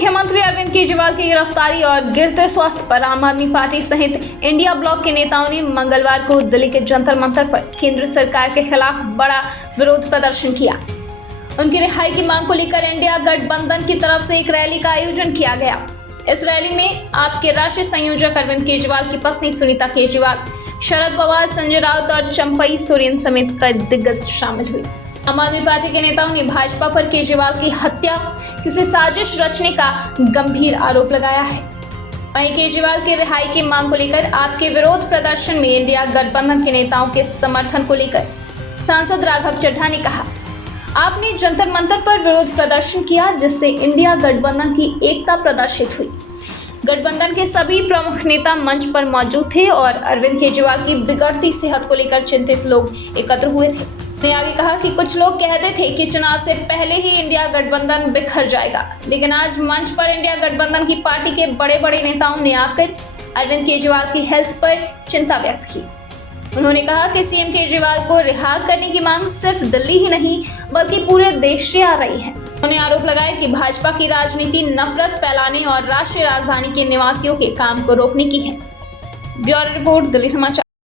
मुख्यमंत्री अरविंद केजरीवाल की गिरफ्तारी और गिरते स्वास्थ्य पर आम आदमी पार्टी सहित इंडिया ब्लॉक के नेताओं ने मंगलवार को दिल्ली के जंतर मंतर पर केंद्र सरकार के खिलाफ बड़ा विरोध प्रदर्शन किया। उनकी रिहाई की मांग को लेकर इंडिया गठबंधन की तरफ से एक रैली का आयोजन किया गया। इस रैली में आपके राष्ट्रीय संयोजक अरविंद केजरीवाल की पत्नी सुनीता केजरीवाल, शरद पवार, संजय राउत और चंपई सोरेन समेत कई दिग्गज शामिल हुए। आम आदमी पार्टी के नेताओं ने भाजपा पर केजरीवाल की हत्या किसी साजिश रचने का गंभीर आरोप लगाया है। वहीं केजरीवाल की रिहाई की मांग को लेकर आपके विरोध प्रदर्शन में इंडिया गठबंधन के नेताओं के समर्थन को लेकर सांसद राघव चड्ढा ने कहा, आपने जंतर मंतर पर विरोध प्रदर्शन किया जिससे इंडिया गठबंधन की एकता प्रदर्शित हुई। गठबंधन के सभी प्रमुख नेता मंच पर मौजूद थे और अरविंद केजरीवाल की बिगड़ती सेहत को लेकर चिंतित लोग एकत्र हुए थे। उन्होंने आगे कहा कि कुछ लोग कहते थे कि चुनाव से पहले ही इंडिया गठबंधन बिखर जाएगा, लेकिन आज मंच पर इंडिया गठबंधन की पार्टी के बड़े बड़े नेताओं ने आकर अरविंद केजरीवाल की हेल्थ पर चिंता व्यक्त की। उन्होंने कहा कि सीएम केजरीवाल को रिहा करने की मांग सिर्फ दिल्ली ही नहीं बल्कि पूरे देश से आ रही है। उन्होंने आरोप लगाया कि भाजपा की राजनीति नफरत फैलाने और राष्ट्रीय राजधानी के निवासियों के काम को रोकने की है। ब्यूरो रिपोर्ट, दिल्ली समाचार।